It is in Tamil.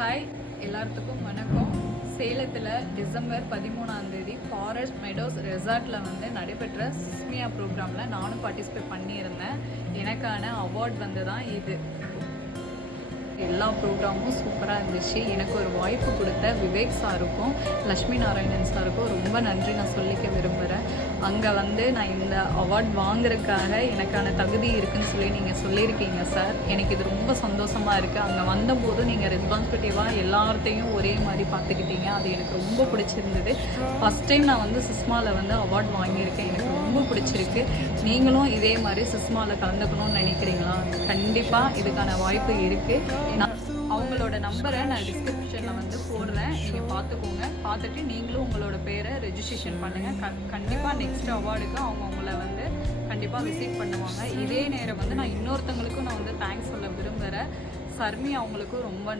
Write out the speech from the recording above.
ஹாய், எல்லாத்துக்கும் வணக்கம். சேலத்தில் டிசம்பர் 13 ஃபாரஸ்ட் மெடோஸ் ரெசார்ட்டில் நடைபெற்ற சிஸ்மியா ப்ரோக்ராமில் நானும் பார்ட்டிசிபேட் பண்ணியிருந்தேன். எனக்கான அவார்ட் தான் இது. எல்லா ப்ரோக்ராமும் சூப்பராக இருந்துச்சு. எனக்கு ஒரு வாய்ப்பு கொடுத்த விவேக் சாருக்கும் லக்ஷ்மி நாராயணன் சாருக்கும் ரொம்ப நன்றி நான் சொல்லிக்க விரும்புகிறேன். அங்கே நான் இந்த அவார்ட் வாங்குறதுக்காக எனக்கான தகுதி இருக்குதுன்னு சொல்லி நீங்கள் சொல்லியிருக்கீங்க சார். எனக்கு இது ரொம்ப சந்தோஷமாக இருக்குது. அங்கே வந்தபோது நீங்கள் ரெஸ்பான்சிபிலிட்டிவாக எல்லார்த்தையும் ஒரே மாதிரி பார்த்துக்கிட்டீங்க. அது எனக்கு ரொம்ப பிடிச்சிருந்தது. ஃபஸ்ட் டைம் நான் சிஸ்மாவில் அவார்ட் வாங்கியிருக்கேன். எனக்கு ரொம்ப பிடிச்சிருக்கு. நீங்களும் இதே மாதிரி சிஸ்மாவில் கலந்துக்கணும்னு நினைக்கிறீங்களா? கண்டிப்பாக இதுக்கான வாய்ப்பு இருக்குது. அவங்களோட நம்பரை நான் டிஸ்கிரிப்ஷனில் போடுறேன். நீங்கள் பார்த்துக்கோங்க. பார்த்துட்டு நீங்களும் உங்களோட பேரை ரெஜிஸ்ட்ரேஷன் பண்ணுங்கள். கண்டிப்பாக நெக்ஸ்ட் அவார்டுக்கு அவங்க உங்களை கண்டிப்பாக விசிட் பண்ணுவாங்க. இதே நேரம் நான் இன்னொருத்தவங்களுக்கும் நான் தேங்க்ஸ் சொல்ல விரும்புகிறேன். சர்மி அவங்களுக்கும் ரொம்ப